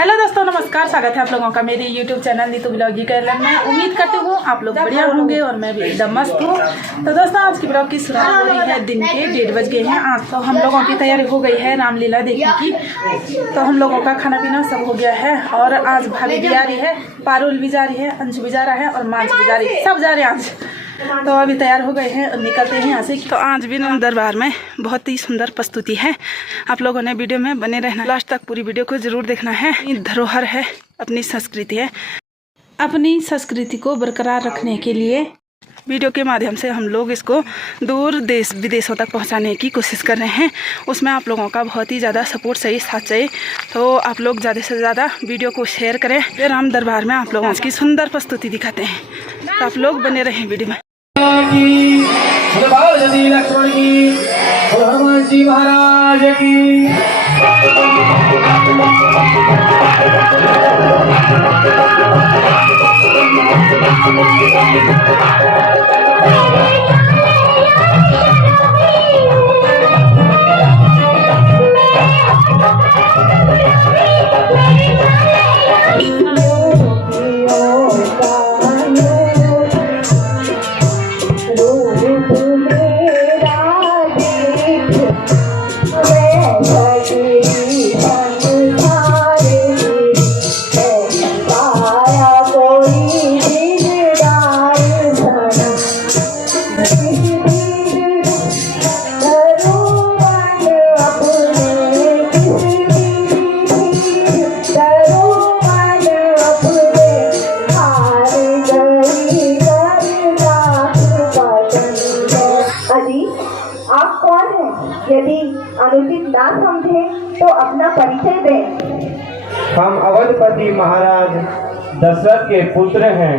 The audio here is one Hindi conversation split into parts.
हेलो दोस्तों, नमस्कार। स्वागत है आप लोगों का मेरे YouTube channel Neetu bloggy calendar में। उम्मीद करती हूँ आप लोग बढ़िया होंगे और मैं भी एकदम मस्त हूँ। तो दोस्तों, आज की ब्लॉग की शुरुआत हो रही है दिन के 1:30 बज गए हैं। आज तो हम लोगों की तैयारी हो गई है रामलीला देखने की। तो हम लोगों का खाना पीना सब हो गया है और आज भाभी भी आ रही है, पारुल भी जा रही है, अंशु भी जा रहा है और मांझ भी जा रही है, सब जा रहे हैं आज। तो अभी तैयार हो गए हैं और निकलते हैं यहाँ से। तो आज भी दरबार में बहुत ही सुंदर प्रस्तुति है। आप लोगों ने वीडियो में बने रहना, लास्ट तक पूरी वीडियो को जरूर देखना है। धरोहर है, अपनी संस्कृति है। अपनी संस्कृति को बरकरार रखने के लिए वीडियो के माध्यम से हम लोग इसको दूर देश विदेशों तक पहुंचाने की कोशिश कर रहे हैं। उसमें आप लोगों का बहुत ही ज़्यादा सपोर्ट चाहिए, साथ चाहिए। तो आप लोग ज़्यादा से ज़्यादा वीडियो को शेयर करें। राम दरबार में आप लोगों की सुंदर प्रस्तुति दिखाते हैं, तो आप लोग बने रहें वीडियो में। लक्ष्मण की, हनुमान जी महाराज की। आप कौन हैं? यदि अनुचित ना समझे तो अपना परिचय दें। हम अवधपति महाराज दशरथ के पुत्र हैं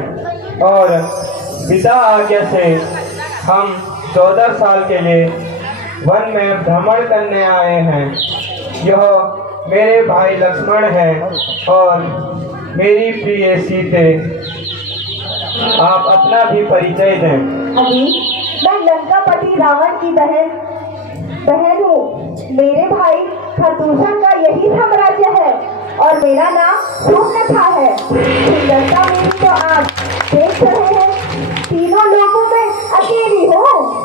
और पिता आज्ञा से हम 14 साल के लिए वन में भ्रमण करने आए हैं। यह मेरे भाई लक्ष्मण है और मेरी प्रिय सीते। आप अपना भी परिचय दें। अभी मैं लंकापति रावण की बहन हूँ। मेरे भाई खरदूषण का यही साम्राज्य है और मेरा नाम सुर्नखा है। सुंदरता मेरी तो आप देख रहे हैं, तीनों लोगों में अकेली हूँ।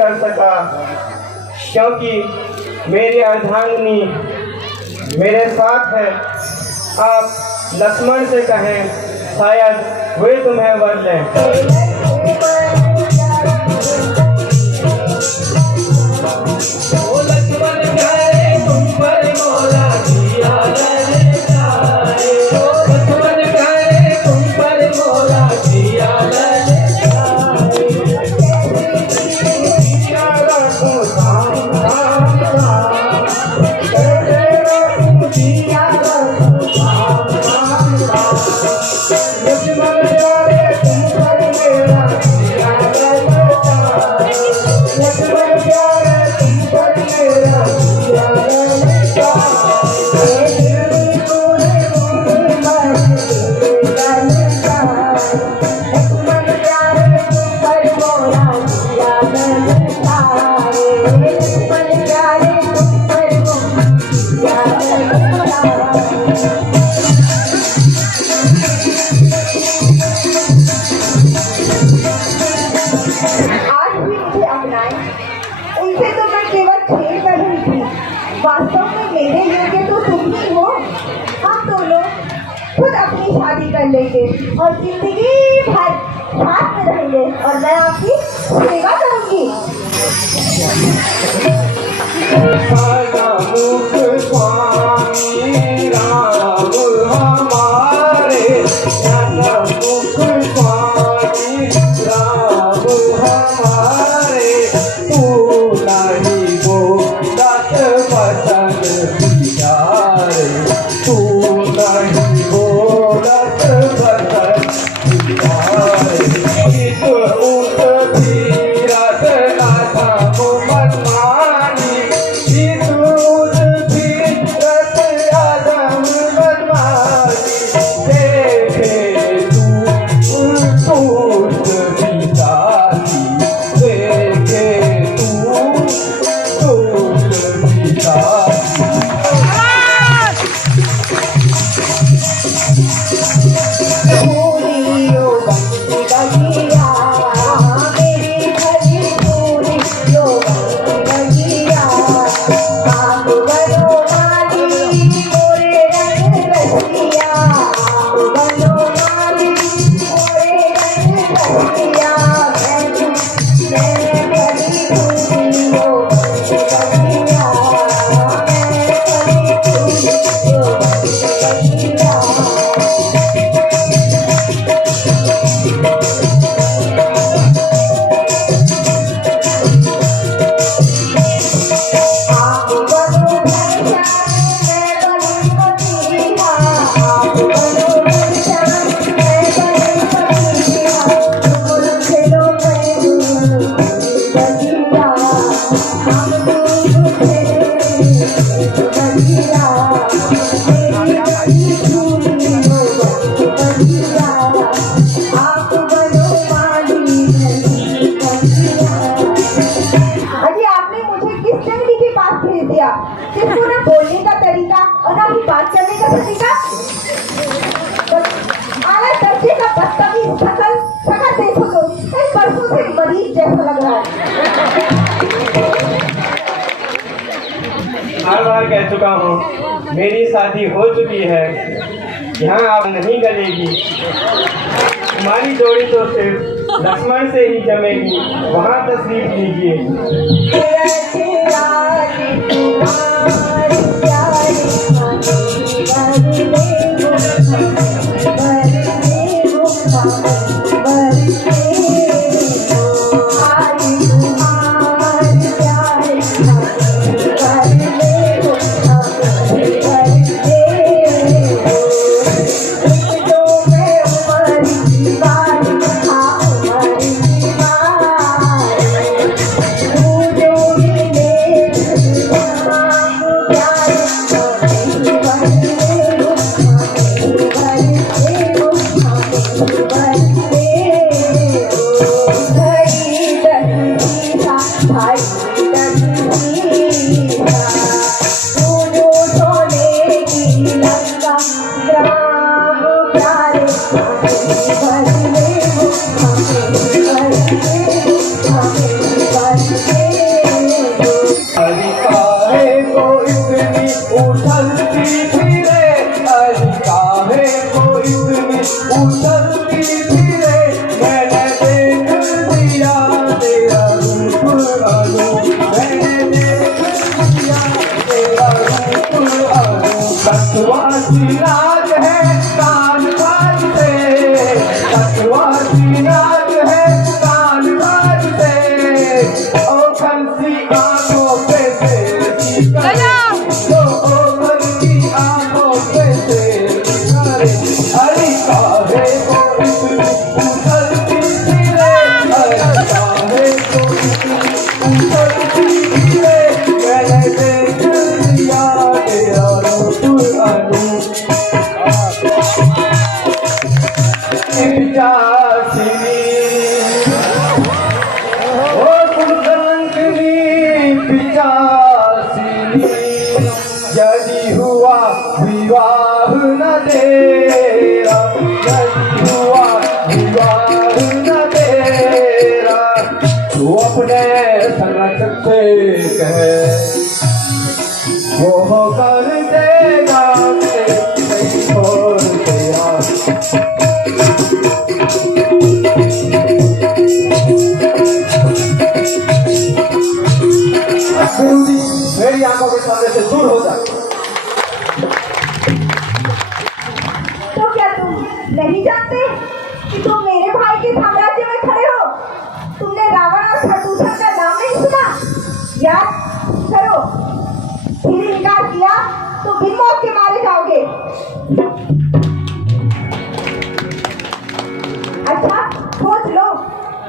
कर सका, क्योंकि मेरी अर्धांगिनी मेरे साथ है। आप लक्ष्मण से कहें, शायद वे तुम्हें वर लें। उनसे तो मैं केवल खेल कर रही थी, वास्तव में मेरे योग्य तो तुम ही हो। हम दोनों खुद अपनी शादी कर लेंगे और जिंदगी भर साथ में रहेंगे और मैं आपकी सेवा करूंगी। जिसको ना बोलने का तरीका और ना ही बात करने का तरीका, आला दर्जे का बदतमीज शकल देखो तो कई बरसों से मरीज जैसा लग रहा है। हर बार कह चुका हूँ, मेरी शादी हो चुकी है, यहाँ आप नहीं गलेगी। हमारी जोड़ी तो सिर्फ लक्ष्मण से ही जमेगी, वहाँ तशरीफ लीजिए। उछलती फिरे अली काहे को इतनी उछलती फिरे मैंने देख लिया तेरा रूप अनु मैंने देख लिया तेरा रूप अनु कटवासी नाच है कान काटते कटवासी नाच है कान काटते ओ खंसी आंखों पे से तो ओ खंसी आंखों पे से करे अरे काहे को इतनी उछलती फिरे अरे काहे को इतनी उछलती फिरे मैंने देख लिया तेरा रूप अनु पिचासिनी ओ कुलकंकनी पिचासिनी यदि हुआ विवाह न तेरा यदि हुआ विवाह न तेरा तू अपने संरक्षक से कहे वो कर देगा नहीं छोड़ तेरा मेरी आंखों के सामने से दूर हो जा। तो क्या तुम नहीं जानते कि तुम मेरे भाई के साम्राज्य में खड़े हो? तुमने रावण और खरदूषण का नाम नहीं सुना? याद करो, फिर इनकार किया तो बिन मौत के मारे जाओगे। अच्छा सोच लो,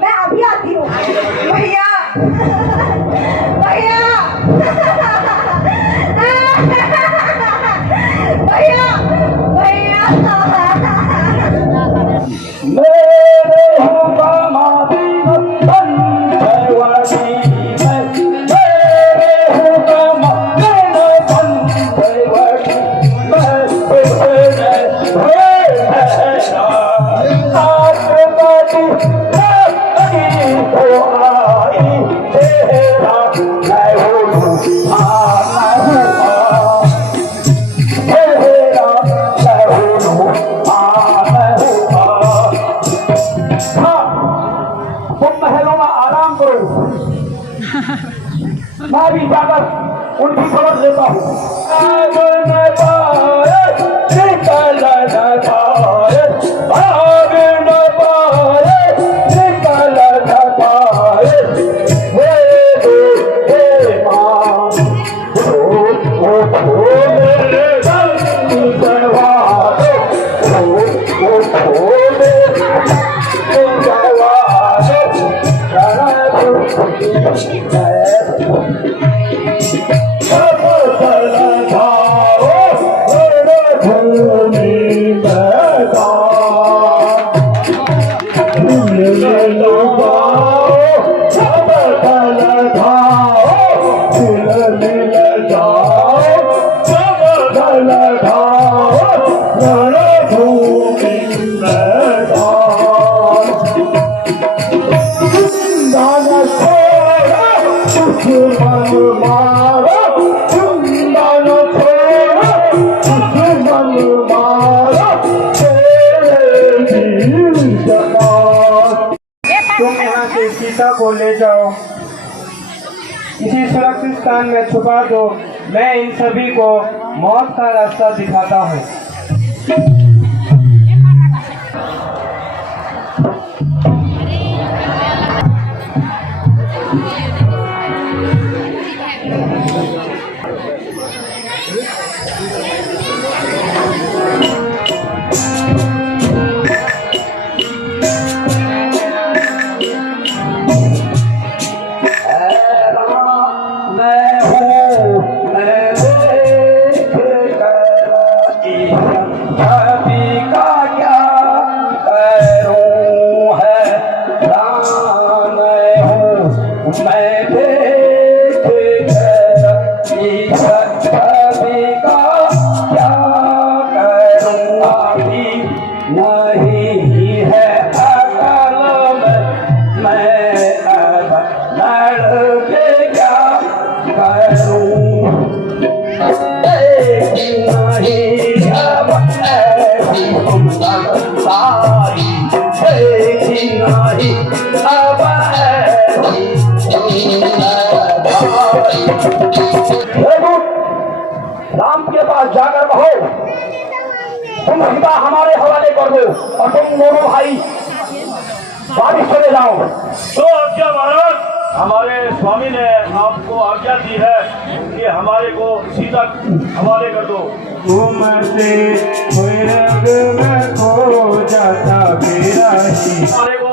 मैं अभी आती हूँ। भैया भैया भैया भैया मेरे होगा माती बंधन भगवानी मेरे होगा माती बंधन भगवानी मैं भी जाकर उनकी खबर लेता हूँ। तुम यहाँ से सीता को ले जाओ, किसी सुरक्षित स्थान में छुपा दो। मैं इन सभी को मौत का रास्ता दिखाता हूँ। Hey! के पास जाकर कहो तुम सीता हमारे हवाले कर दो और तुम दोनों भाई वापिस चले जाओ। तो आज्ञा महाराज, हमारे स्वामी ने आपको आज्ञा दी है कि हमारे को सीता हवाले कर दो। घूमते हुए रंग में खो जाता मेरा ही। हमारे को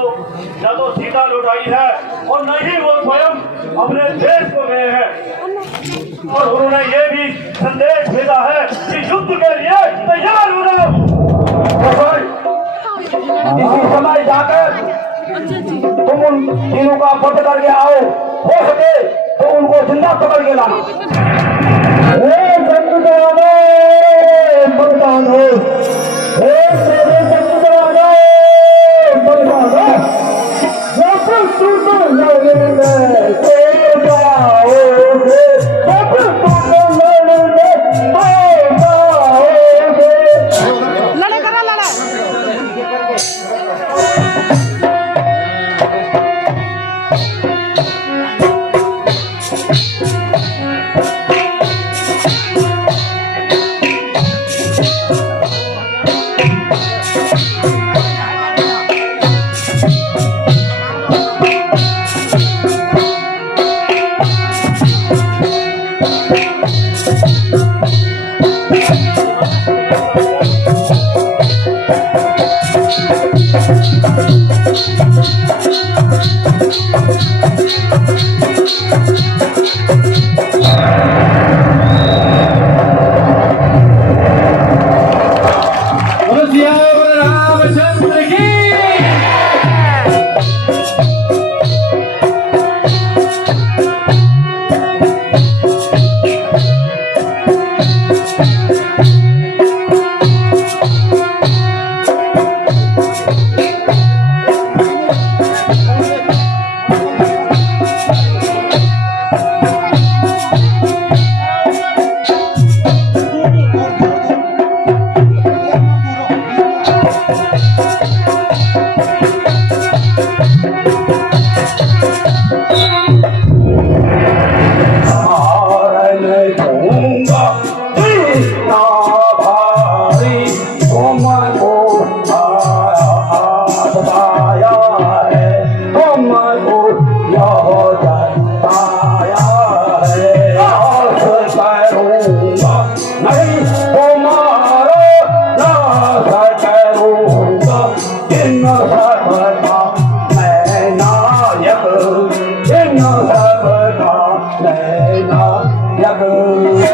न तो सीता लौटाई है और न ही वो स्वयं अपने देश को गए हैं, और उन्होंने ये भी संदेश भेजा है कि युद्ध के लिए तैयार हो जाओ। इसी समय जाकर तुम उन तीनों का पद करके आओ, हो सके तो उनको जिंदा पकड़ के लाना।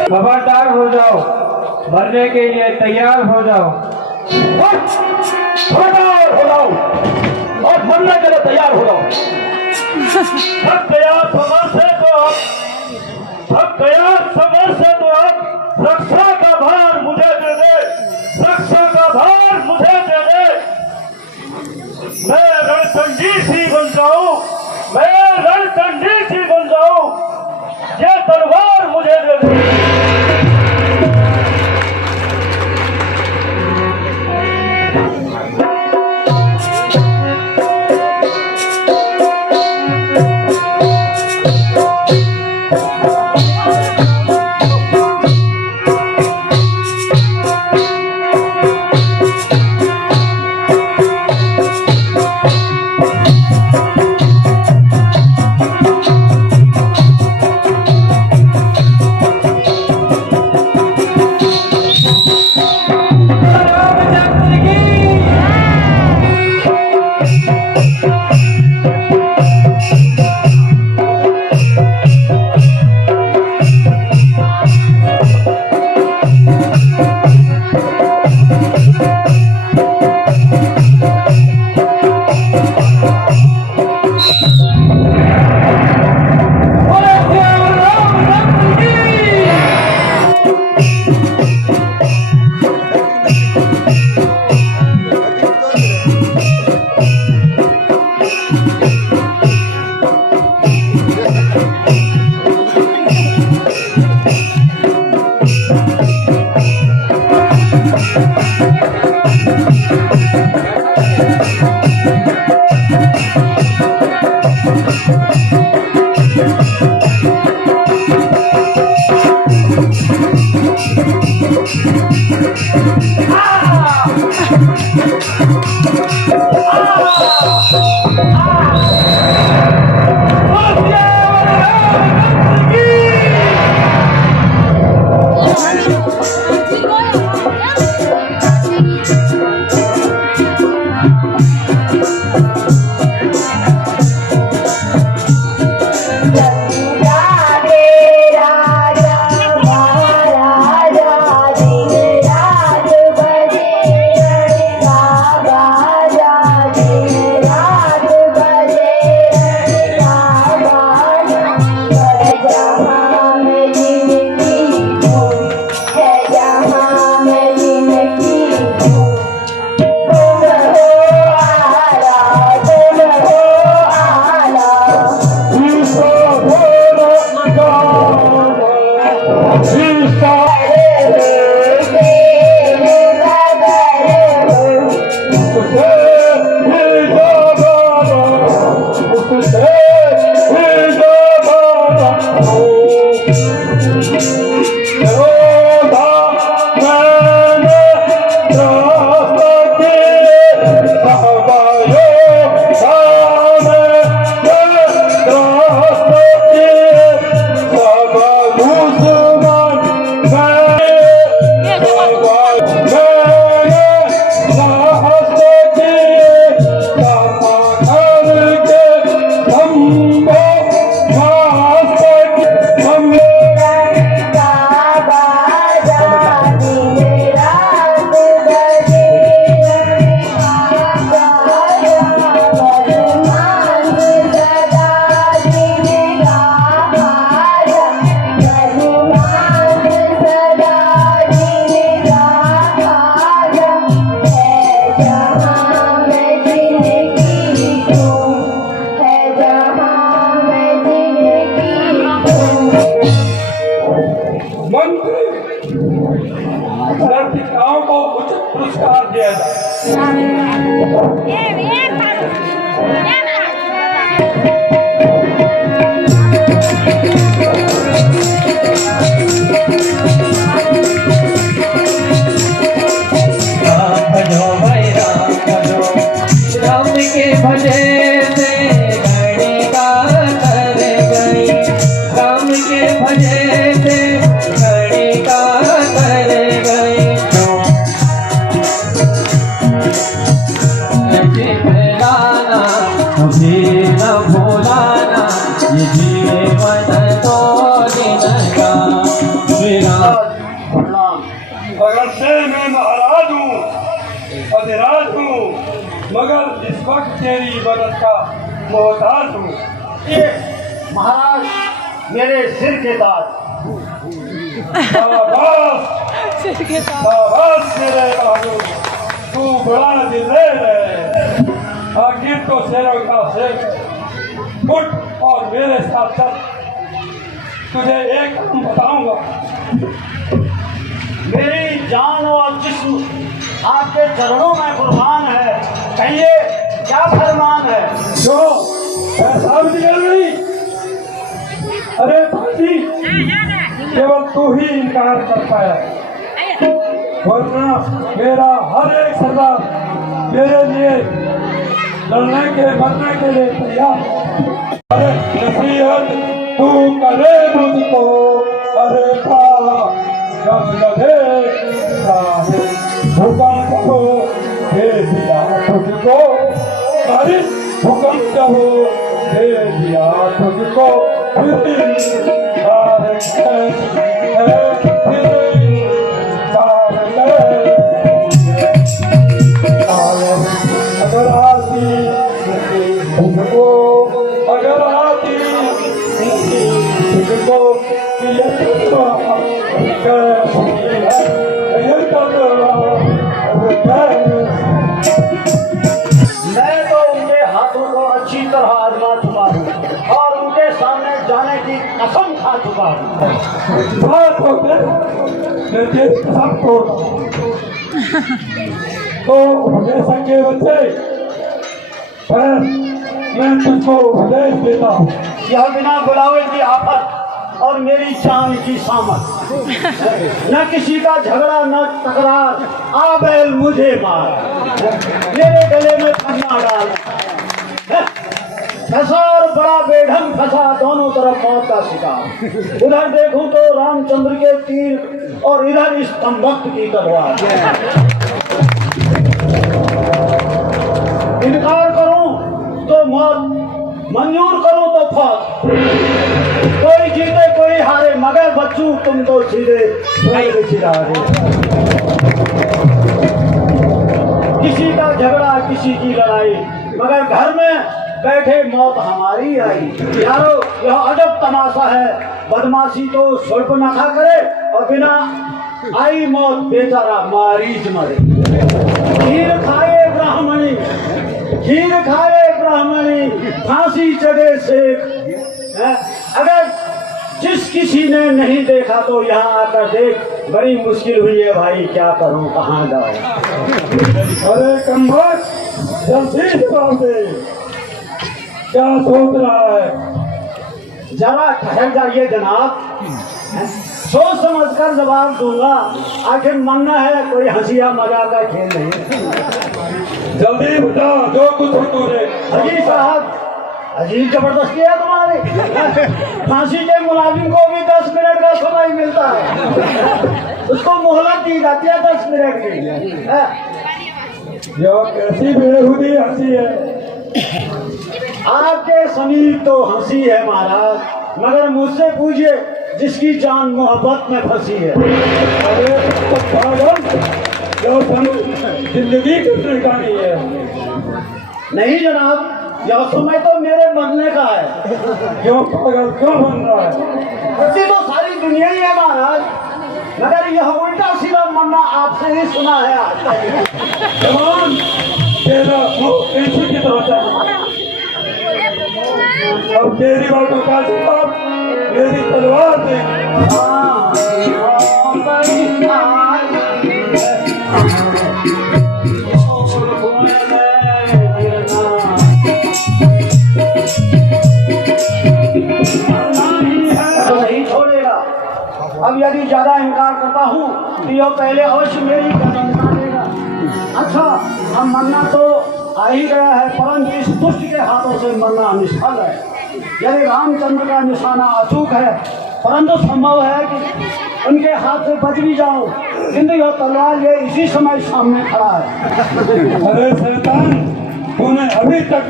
खबरदार हो जाओ, मरने के लिए तैयार हो जाओ। खबरदार हो जाओ और मरने के लिए तैयार हो जाओ। थक गया समर से तो आप, थक गया समर से तो आप रक्षा का भार मुझे दे दे, रक्षा का भार मुझे दे दे। मैं रणचंडी सी बन जाऊं, मैं रणचंडी सी बन जाऊं, ये तलवार मुझे दे दे। नर्तिकाओं को उचित पुरस्कार दिया जाए। राम के भजे से गणिका कर गई, राम के भजे से गणिका कर गई। भुलाना मुझे न भुलाना, ये जीवन तो दिन का मेरा। मगर से मैं महाराज हूँ, अधिराज हूँ, मगर इस वक्त तेरी मदद का मोहताज हूँ। ये महाराज मेरे सिर के ताज। शाबाश शाबाश मेरे बाबू, तू बड़ा दिलेर है। आखिर तो शेरों का शेर उठ और मेरे साथ चल, तुझे एक काम बताऊंगा। मेरी जान और जिस्म आपके चरणों में कुर्बान है, कहिए क्या फरमान है। जो ऐसा भी निकल गई, अरे भाजी केवल तू ही इनकार कर पाया, वरना मेरा हर एक सरदार मेरे लिए लड़ने के मरने के लिए तैयार। अरे नसीहत तू करे मुझको, अरे जब लगे भूकंप हो दे दिया तुझको, अरे भूकंप हो दे दिया तुझको, अगर आती तुझको, अगर आती तुझको मैं तो उनके हाथों को अच्छी तरह आजमा चुका हूँ और उनके सामने जाने की कसम खा चुका हूँ। बात होते मैं सब तोड़ तो हमेशा के बच्चे, पर मैं तुझको उपदेश देता हूँ। यह बिना बुलावे की आफत और मेरी जान की सामत। न किसी का झगड़ा न तकरार, आ बैल मुझे मार, मेरे गले में फन्ना डाल। फंसा और बड़ा बेढंग फंसा, दोनों तरफ मौत का शिकार। उधर देखूं तो रामचंद्र के तीर और इधर इस कमबख्त की तलवार। इनकार करूं तो मौत, मंजूर करूं तो फौत। कोई जीते कोई हारे, मगर बच्चों तुम तो सीधे चिरारे। किसी का झगड़ा किसी की लड़ाई, मगर घर में बैठे मौत हमारी आई। यारो यह अजब तमाशा है, बदमाशी तो शूर्पणखा करे और बिना आई मौत बेचारा मारीच मरे। खीर खाए ब्राह्मणी, खीर खाए ब्राह्मणी, फांसी चढ़े शेख। अगर जिस किसी ने नहीं देखा तो यहाँ आकर देख। बड़ी मुश्किल हुई है भाई, क्या करूं कहाँ जाऊं। अरे कमबख्त, जल्दी जवाब दे, क्या सोच रहा है? जरा ठहर जाइए जनाब, सोच समझ कर जवाब दूंगा। आखिर मरना है, कोई हंसिया मजाक का खेल नहीं। जल्दी बता जो कुछ हो तूने। अजी साहब, अजीब जबरदस्ती है तुम्हारी। फांसी के मुलाजिम को भी 10 मिनट का समय मिलता है, उसको मोहलत दी जाती है 10 मिनट की। यह कैसी बेहुदी हंसी है? आपके समीप तो हंसी है महाराज, मगर मुझसे पूछिए जिसकी जान मोहब्बत में फंसी है। अरे तो पागल, जो जिंदगी कितने का नहीं है। नहीं जनाब, यह समय तो मेरे मरने का है। क्यों पागल क्यों बन रहा है? मरती तो सारी दुनिया ही है महाराज, मगर यह उल्टा सीधा मरना आपसे ही सुना है आज तक। जवान, तेरा मुंह कैसी की तरह चल। अब तेरी बातों का जवाब मेरी तलवार दे। नहीं छोड़ेगा। अब यदि ज्यादा इनकार करता हूँ तो यह पहले अवश्य मेरी गर्दन काटेगा। अच्छा, अब मरना तो आ ही गया है, परंतु इस दुष्ट के हाथों से मरना निष्फल है। यदि रामचंद्र का निशाना अचूक है, परंतु संभव है कि उनके हाथ से बच भी जाऊं, किंतु यह तलवार ये इसी समय सामने खड़ा है। अरे शैतान, तूने अभी तक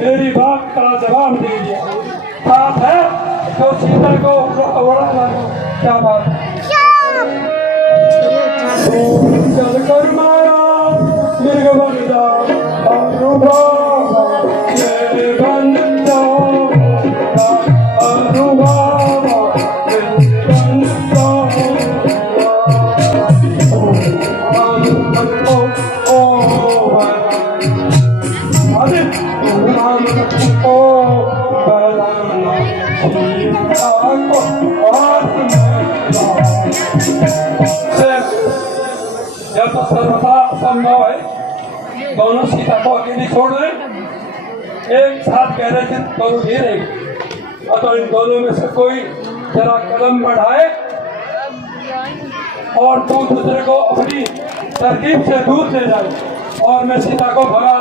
मेरी बात का जवाब दे दिया। बात है तो सीता को उड़ा, क्या बात है? चल कर मारा मृग बन जा, मेरे बन जाओ, जब तो सर्वथा संभव है दोनों सीता को अकेली छोड़ दें, एक साथ कह रहे थे दोनों ही रहेंगे, और तो इन दोनों में से कोई जरा कदम बढ़ाए और तू दूसरे को अपनी तरकीब से दूर ले जाए और मैं सीता को भगा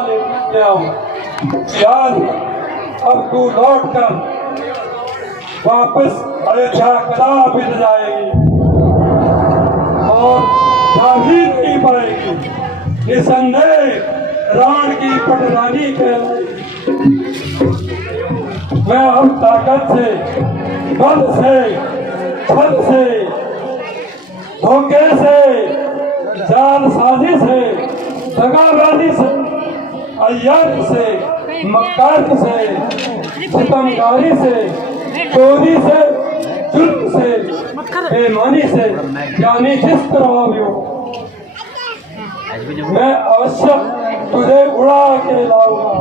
ले आऊंगा। यार, अब तू लौट कर वापस अयोध्या कदापि न जाएगी और जा ही नहीं पाएगी। निसंदेह राण की पटरानी कहलाएगी। मैं अब ताकत से, बल से, छल से, धोखे से, जालसाजी से, दगाबाजी से, अय्यारी से, मक्कारी से, सितमगारी से, चोरी से, जुल्म से, बेईमानी से, यानी जिस तरह भी हो, मैं अवश्य तुझे उड़ा के लाऊंगा।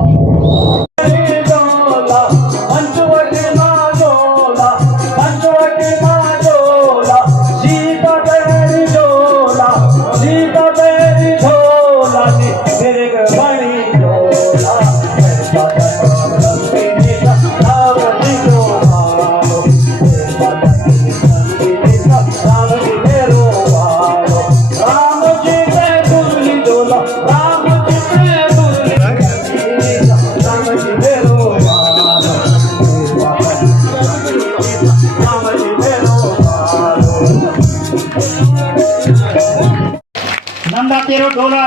तेरो डोला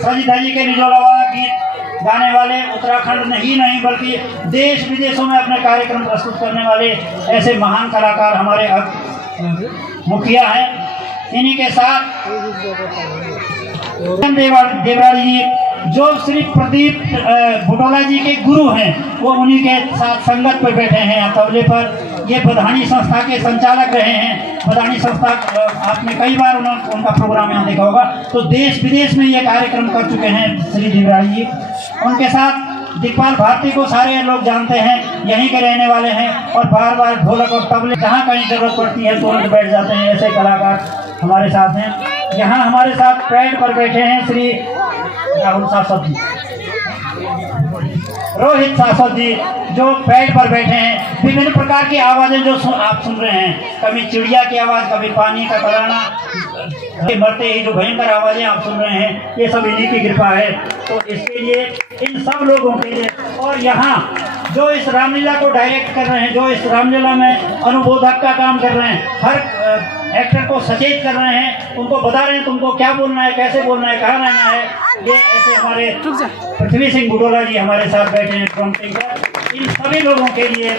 सज धजी के निजोलावा गीत गाने वाले उत्तराखंड ही नहीं बल्कि देश विदेशों में अपने कार्यक्रम प्रस्तुत करने वाले ऐसे महान कलाकार हमारे मुखिया हैं। इन्हीं के साथ देवराली जी जो श्री प्रदीप बुटोला जी के गुरु हैं, वो उन्हीं के साथ संगत पर बैठे हैं तबले पर। ये बधानी संस्था के संचालक रहे हैं। बधानी संस्था आपने कई बार उनका प्रोग्राम यहाँ देखा होगा। तो देश विदेश में ये कार्यक्रम कर चुके हैं श्री देवराली जी। उनके साथ दिखपाल भारती को सारे लोग जानते हैं, यहीं के रहने वाले हैं और बार बार ढोलक और तबले जहाँ कहीं जरूरत पड़ती है तुरंत बैठ जाते हैं। ऐसे कलाकार हमारे साथ हैं। यहाँ हमारे साथ पैड पर बैठे हैं श्री राहुल शाश्वत जी, रोहित शाश्वत जी जो पैड पर बैठे हैं। विभिन्न प्रकार की आवाज़ें जो आप सुन रहे हैं, कभी चिड़िया की आवाज़, कभी पानी का तराना, मरते ही जो भयंकर आवाज़ें आप सुन रहे हैं, ये सब इन्हीं की कृपा है। तो इसके लिए इन सब लोगों के लिए, और यहाँ जो इस रामलीला को डायरेक्ट कर रहे हैं, जो इस रामलीला में अनुबोधक का काम कर रहे हैं, हर एक्टर को सचेत कर रहे हैं, उनको बता रहे हैं तुमको क्या बोलना है, कैसे बोलना है, कहाँ रहना है। ये ऐसे हमारे पृथ्वी सिंह बुटोला जी हमारे साथ बैठे हैं फ्रंटिंग पर। इन सभी लोगों के लिए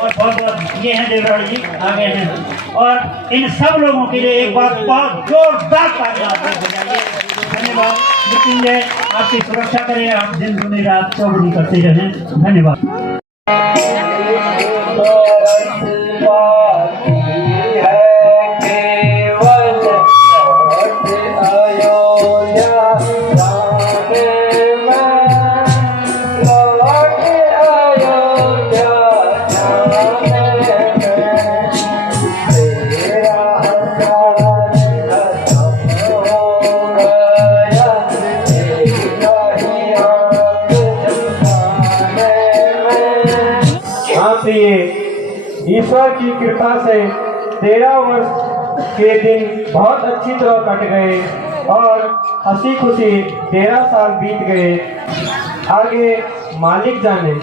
और बहुत बहुत ये हैं देवराली जी आगे हैं, और इन सब लोगों के लिए एक बात बहुत जोरदार तालियां बजाइए। धन्यवाद। मृत्युंजय आपकी सुरक्षा करें, आप दिन दुनी रात चौगुनी करते रहें। धन्यवाद। ईश्वर की कृपा से 13 वर्ष के दिन बहुत अच्छी तरह कट गए और हंसी खुशी 13 साल बीत गए। आगे मालिक जाने।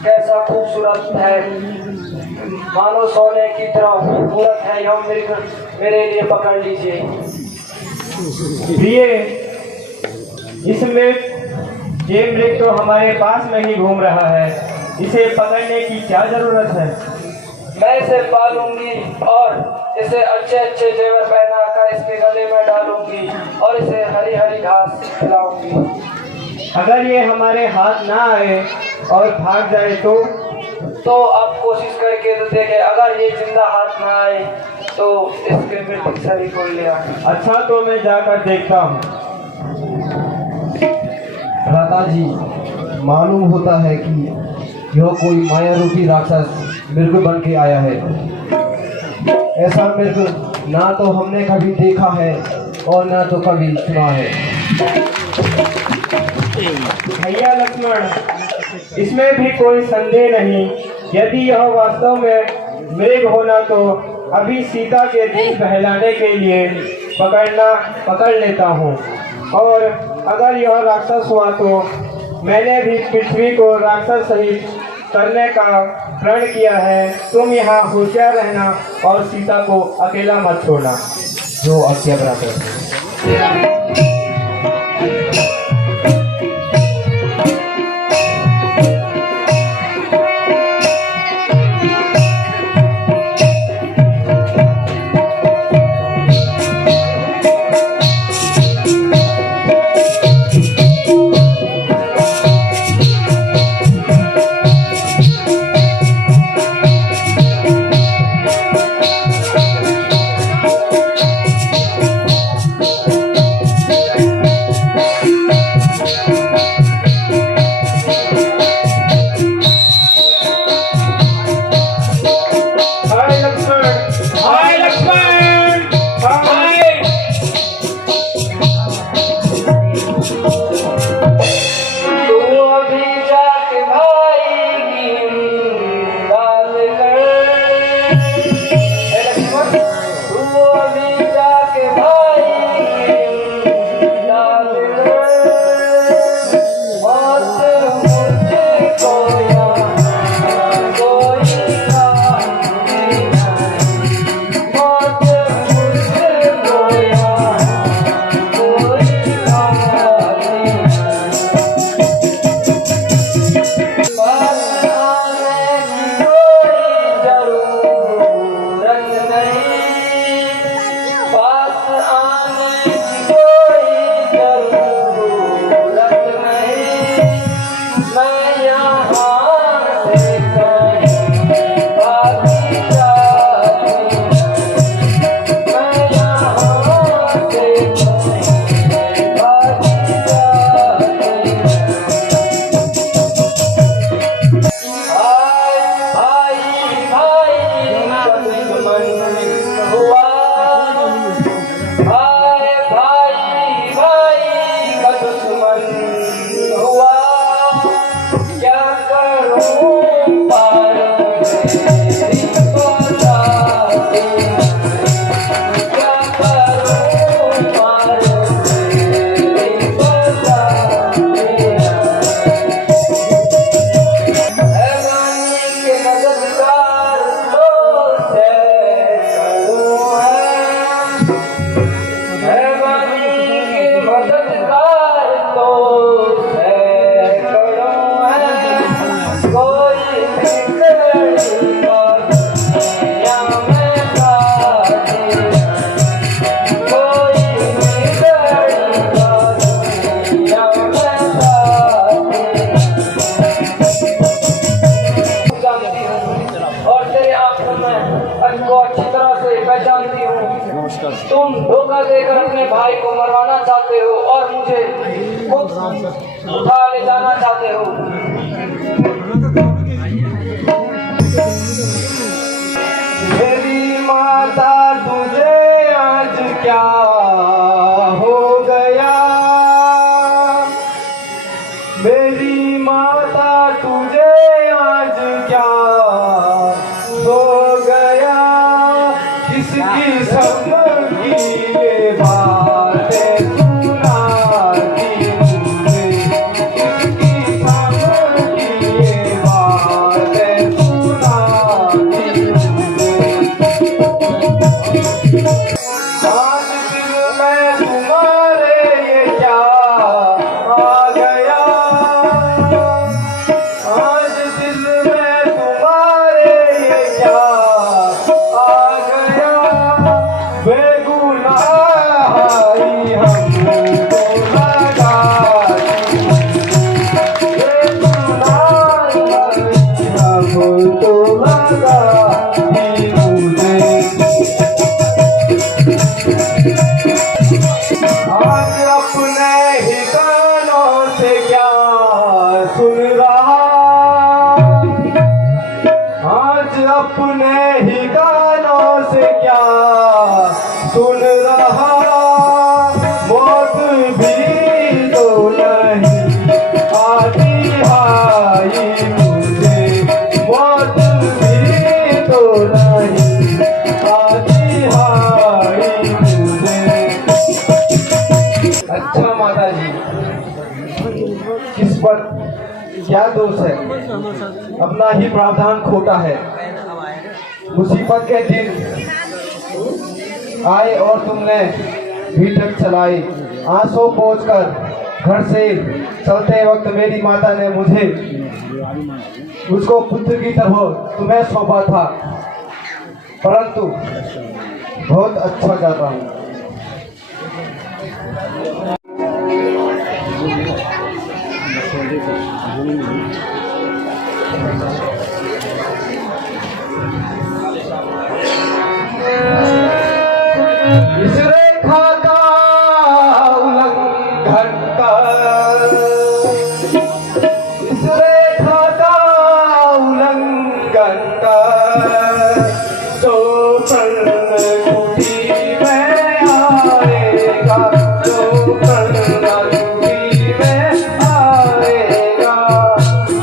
कैसा खूबसूरत है, मानो सोने की तरह खूबसूरत है। यह मेरे लिए पकड़ लीजिए। प्रिय, इसमें ये मृग तो हमारे पास में ही घूम रहा है, इसे पकड़ने की क्या जरूरत है? मैं इसे पालूंगी और इसे अच्छे अच्छे जेवर पहनाकर इसके गले में डालूंगी और इसे हरी हरी घास खिलाऊंगी। अगर ये हमारे हाथ ना आए और भाग जाए तो आप कोशिश करके तो देखें। अगर ये जिंदा हाथ ना आए तो इसके मृतक शरीर को ले आए। अच्छा, तो मैं जाकर देखता हूँ। भ्राता जी, मालूम होता है कि यह कोई माया रूपी राक्षस मृग बन के आया है। ऐसा मृग ना तो हमने कभी देखा है और ना तो कभी सुना है। भैया लक्ष्मण, इसमें भी कोई संदेह नहीं। यदि यह वास्तव में मृग होना तो अभी सीता के दिल बहलाने के लिए पकड़ लेता हूँ, और अगर यह राक्षस हुआ तो मैंने भी पृथ्वी को राक्षस सहित करने का प्रण किया है। तुम यहाँ होशियार रहना और सीता को अकेला मत छोड़ना। जो आज्ञा भ्राता। मैं जानती हूँ तुम धोखा देकर अपने भाई को मरवाना चाहते हो और मुझे खुद उठा ले जाना चाहते हो। मेरी माता तुझे आज क्या हो गया, मेरी माता तुझे आज क्या हो गया, किसकी सबकी ये बातें सुनाती मुझे, किसकी सबकी ये बातें सुनाती मुझे। आज दिल में तुम्हारे ये क्या आ गया, आज दिल में तुम्हारे ये क्या आ गया, बेगुनाह ही हमको लगा, बेगुनाह ही हमको लगा ही मुझे। आज अपने ही कानों से क्या सुन रहा, आज अपने ही कानों से क्या सुन रहा, मौत भी तो नहीं आती आई मुझे, मौत भी तो नहीं आती आई मुझे। अच्छा माता जी, किस पर क्या दोष है, अपना ही प्रावधान खोटा है। मुसीबत के दिन आए और तुमने भीतर चलाई, आंसू पोंछकर घर से चलते वक्त मेरी माता ने मुझको पुत्र की तरह तुम्हें सौंपा था, परंतु बहुत अच्छा कर रहा हूँ। इस रेखा का उल्लंघन कर, इस रेखा का उल्लंघन कर, जो प्रण कुटी में आएगा, जो प्रण कुटी में आएगा,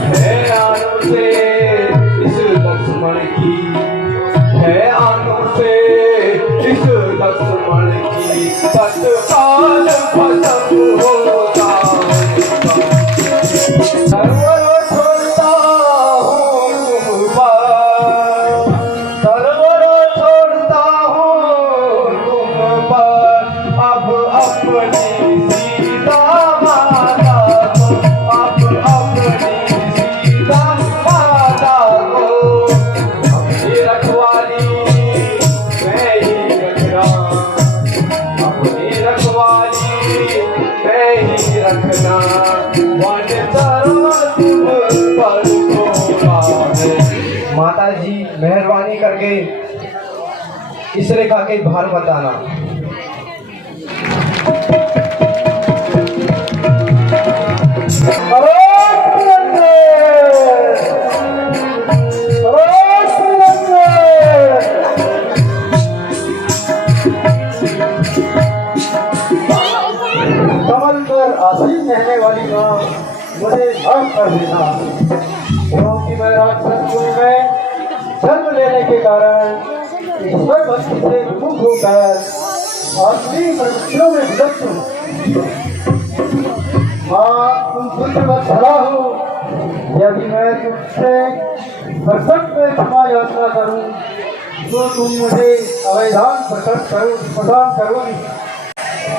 है आनु से इस लक्ष्मण की, है आनु से इस लक्ष्मण की तत्काल खत्म होगा। सर्वर छोड़ता हूँ तुम पर, सर्वर छोड़ता हूँ तुम पर, अब अपनी सीता माता को, अब अपनी सीता माता को, अपनी रखवाली मैं ही रखना, अपनी रखवाली मैं ही रखना, वन तारा तुम पर थोड़ा है। माता जी मेहरबानी करके इस रेखा के भार बताना। कमल पर आसीन रहने वाली माँ मुझे माफ कर देना, क्योंकि मैं राक्षस कुल में जन्म लेने के कारण ईश्वर भक्ति से विमुख होकर आसुरी प्रवृत्तियों में विलुप्त हूँ। माँ तुम पुत्रवत्सला हो, यदि मैं तुमसे प्रसन्न में क्षमा याचना करूँ तो तुम मुझे अवैधान प्रदान करोगी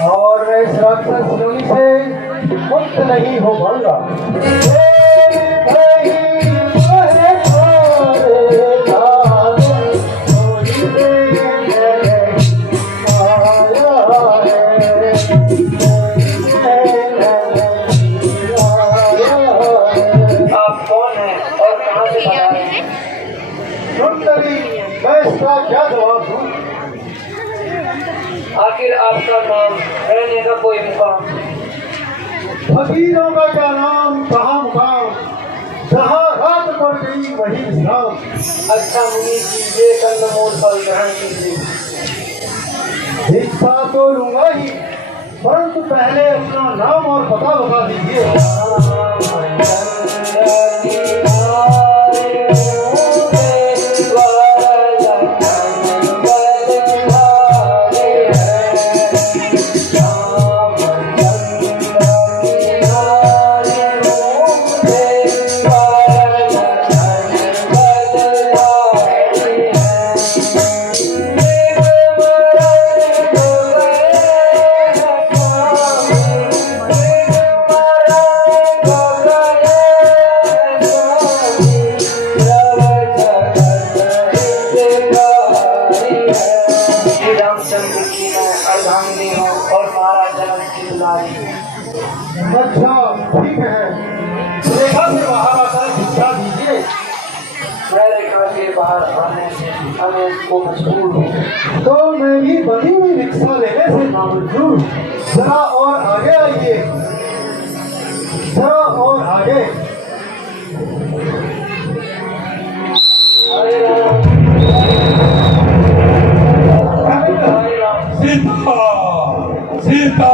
और मैं इस राक्षस योनि से मुक्त नहीं हो पाऊंगा। आप कौन हैं और कहाँ से बता रहे हैं? सुंदरी, मैं इसका क्या जवाब दूं? आखिर आपका नाम, रहने का कोई मुकाम? फकीरों का क्या नाम, कहाँ मुकाम, जहाँ रात पड़ गई वही विश्राम। अच्छा मुनि जी, ये कंदमूल फल ग्रहण कीजिए। दीक्षा तो लूंगा ही, परंतु पहले अपना नाम और पता बता दीजिए। रामचंद्र की मैं अर्धांगिनी हूँ और महाराज जनक की दुलारी। अच्छा ठीक है, रेखा से बाहर आकर भिक्षा दीजिए। मैं रेखा के बाहर आने से हमें को मजबूर हूँ। तो मैं भी बनी हुई रिक्शा लेने से नामंजूर। जरा और आगे आइए, जरा और आगे। हरे राम, हरे राम। सीता सीता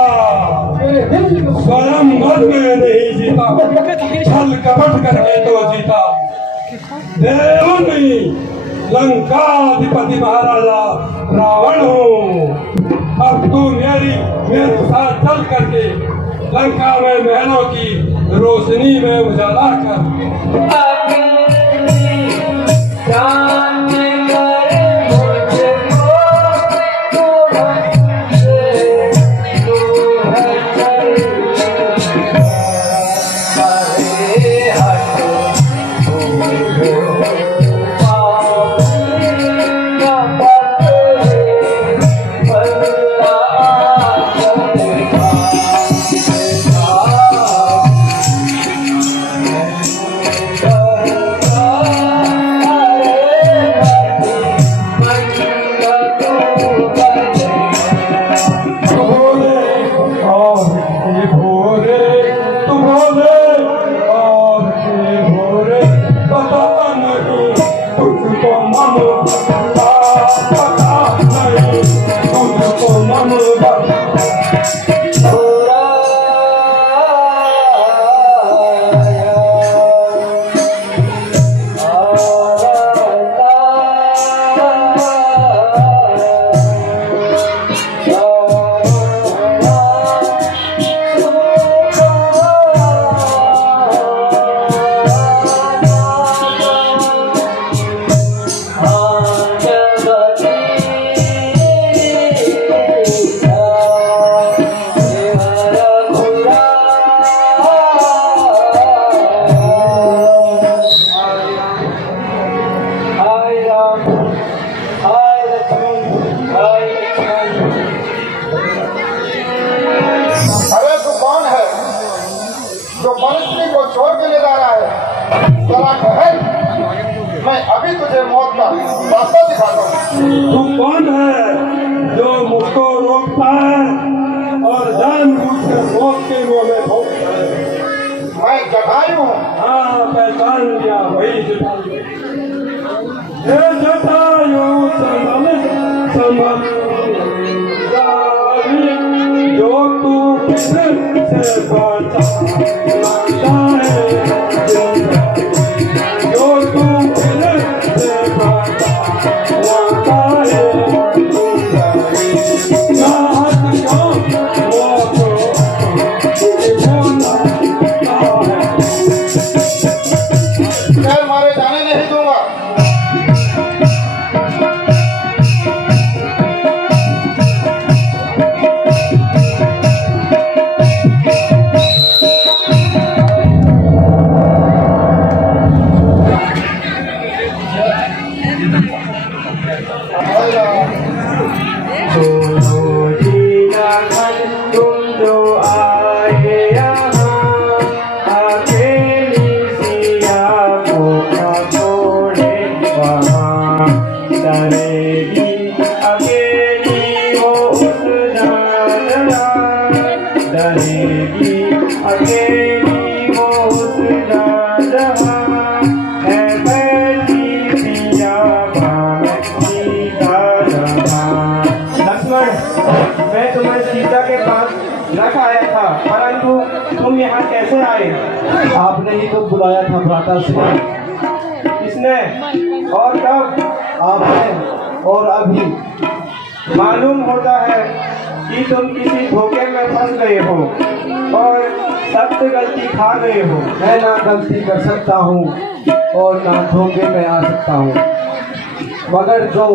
मेरे दिल को स्वयं घर में नहीं जीता, छल कपट करके तो जीता। देव नहीं, लंकाधिपति महाराजा रावण हूँ। अब तू मेरे साथ चल करके लंका में महलों की रोशनी में उजाला कर। मैं अभी तुझे मौत का रास्ता दिखाता हूँ। तू कौन है जो मुझको रोकता है और जानबूझकर मौत के मुंह में भोंकता है? मैं जटायु हूँ। हाँ, पहचान लिया, वही जटायु। हे जटायु संभल संभल जानी, जो तू किसे से बचा लगता है, जो तू किसे से बचा लगता है, नाहक क्यों मौत तुझे भूलता है। मैं मारे जाने नहीं दूंगा। अकेली हो रख आया था, परंतु तुम यहाँ कैसे आए? आपने ही तो बुलाया था भ्राता सिंह। किसने और कब? आपने और अभी। मालूम होता है कि तुम किसी धोखे में फंस गए हो और सख्त गलती खा गए हो। मैं ना गलती कर सकता हूँ और ना धोखे में आ सकता हूँ, मगर जो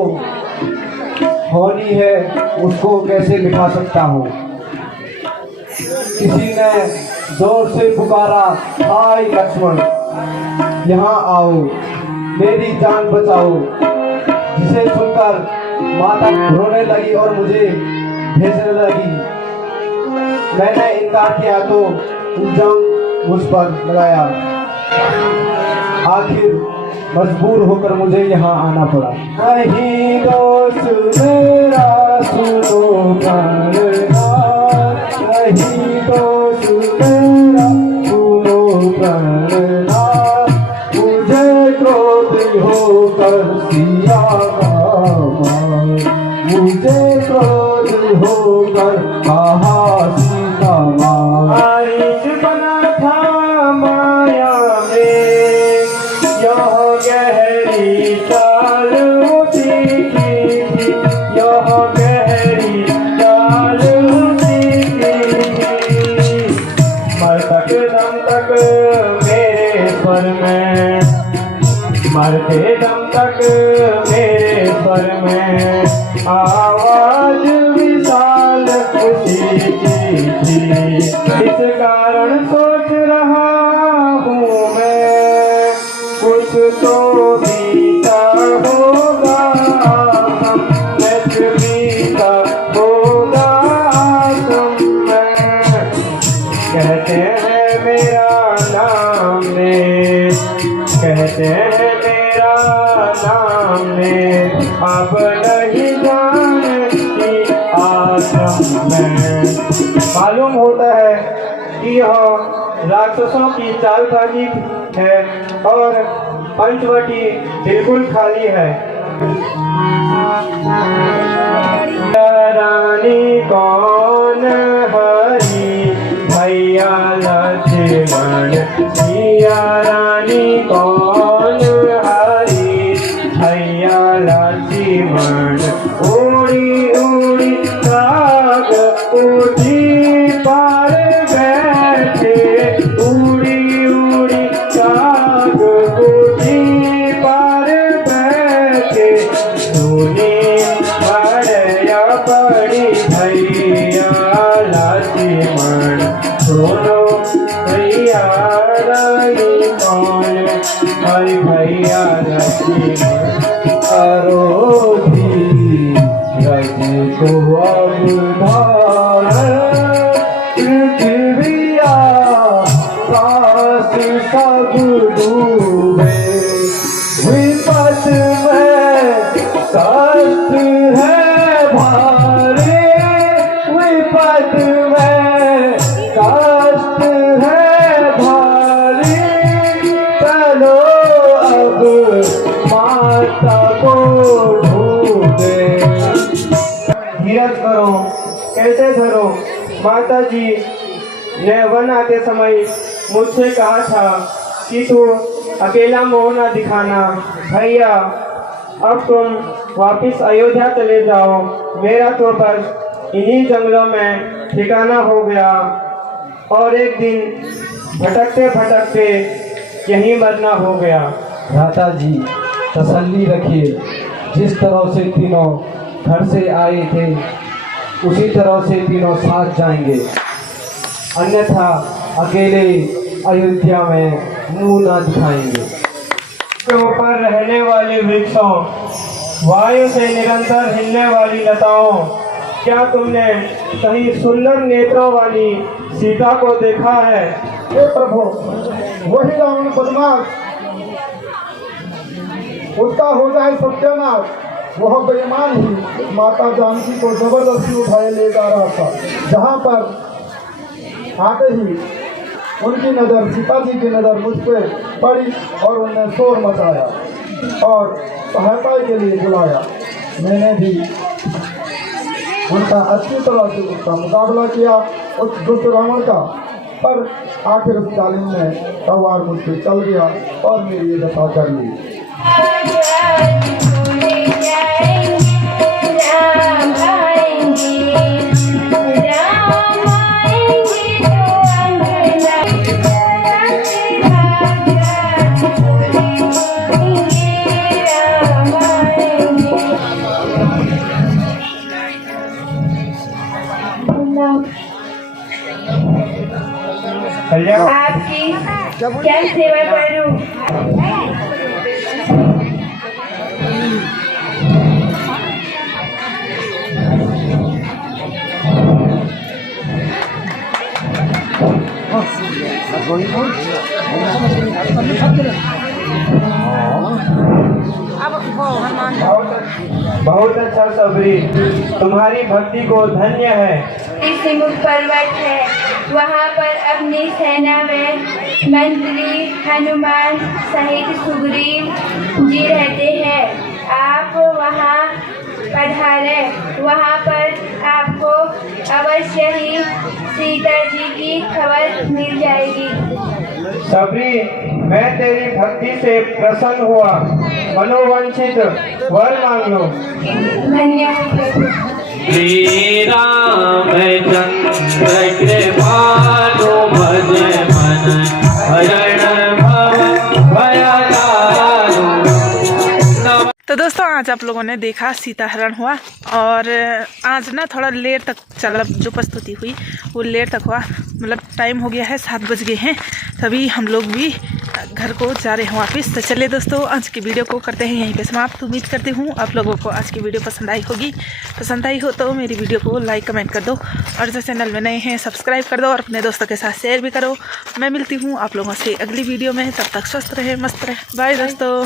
होनी है उसको कैसे मिटा सकता हूँ। किसी ने जोर से पुकारा, हाय लक्ष्मण यहाँ आओ, मेरी जान बचाओ। जिसे सुनकर माता रोने लगी और मुझे भेजने लगी। मैंने इनकार किया तो इल्जाम मुझ पर लगाया। आखिर मजबूर होकर मुझे यहाँ आना पड़ा। वही दोस्त मेरा सुनो प्राणनाथ, वही दोस्त मेरा सुनो प्राणनाथ। मुझे क्रोध होकर सिया मुझे क्रोध होकर कहा सीता आइज बना था माया में, यह गहरी चाल उसी की थी, यह गहरी चाल उसी की थी। मरतक दम तक मेरे स्वर में, मरते दम तक मेरे स्वर में आवाज विशाल खुशी की थी। इस कारण सोच रहा हूँ मैं, कुछ तो बीता होगा, कुछ बीता होगा समय। कहते हैं मेरा नाम में, कहते हैं मेरा नाम में, अब नहीं जानती आश्रम में। मालूम होता है कि यह राक्षसों की चालबाजी है और पंचवटी बिल्कुल खाली है। रानी कौन हरी भैया लक्ष्मण, सिया रानी कौन हरी भैया लक्ष्मण। उड़ी उड़ी काग उड़ी पार बैठे, उड़ी उड़ी काग उड़ी पार बैठे। सुनी बड़या बड़ी भैया लक्ष्मण, सुनो भैया रानी कौन हरी भैया लक्ष्मण। करो धीरज को अब पृथ्वी आकाश सब डूबे। विपद में कष्ट है भारी, विपद में कष्ट है भारी। चलो अब माता को ढूंढे। धीरज करो, कैसे धरो। माता जी ने वन आते समय मुझसे कहा था कि तू अकेला मोह न दिखाना। भैया अब तुम वापिस अयोध्या चले जाओ, मेरा तो बस इन्हीं जंगलों में ठिकाना हो गया और एक दिन भटकते भटकते यहीं मरना हो गया। भ्राता जी तसल्ली रखिए, जिस तरह से तीनों घर से आए थे उसी तरह से तीनों साथ जाएंगे, अन्यथा अकेले अयोध्या में मुंह ना दिखाएंगे। के ऊपर रहने वाले वृक्षों, वायु से निरंतर हिलने वाली लताओं, क्या तुमने कहीं सुंदर नेत्रों वाली सीता को देखा है? हे प्रभु, वही रावण बदमाश, उसका हो जाए सत्यानाश। वह बेईमान ही माता जानकी को जबरदस्ती उठाए ले जा रहा था। जहाँ पर आते ही उनकी नज़र, सीता जी की नज़र मुझ पर पड़ी और उन्हें शोर मचाया और सहायता के लिए बुलाया। मैंने भी उनका अच्छी तरह से उसका मुकाबला किया उस दुष्ट रावण का। पर आखिर उस जालिम ने तलवार मुझसे चल गया और मेरी ये दशा कर ली। आपकी क्या सेवा करूं? बहुत अच्छा सबरी, तुम्हारी भक्ति को धन्य है। सिमुख पर्वत है, वहाँ पर अपनी सेना में मंत्री हनुमान सहित सुग्रीव जी रहते हैं। आप वहाँ पधारे, वहाँ पर आपको अवश्य ही सीता जी की खबर मिल जाएगी। सबरी, मैं तेरी भक्ति से प्रसन्न हुआ, मनोवांछित वर मांग लो। धन्यवाद प्रभु। श्री रामचंद्र कृपालु भज मन हरण भव भय दारुण। तो दोस्तों आज आप लोगों ने देखा सीता हरण हुआ और आज ना थोड़ा लेट तक चला, जो प्रस्तुति हुई वो लेट तक हुआ, मतलब टाइम हो गया है 7 बज गए हैं, तभी हम लोग भी घर को जा रहे हैं वापस। तो चलिए दोस्तों आज की वीडियो को करते हैं यहीं पे समाप्त। उम्मीद करती हूँ आप लोगों को आज की वीडियो पसंद आई होगी। पसंद आई हो तो मेरी वीडियो को लाइक कमेंट कर दो और जो चैनल में नए हैं सब्सक्राइब कर दो और अपने दोस्तों के साथ शेयर भी करो। मैं मिलती हूँ आप लोगों से अगली वीडियो में, तब तक स्वस्थ रहे मस्त रहे। बाय दोस्तों।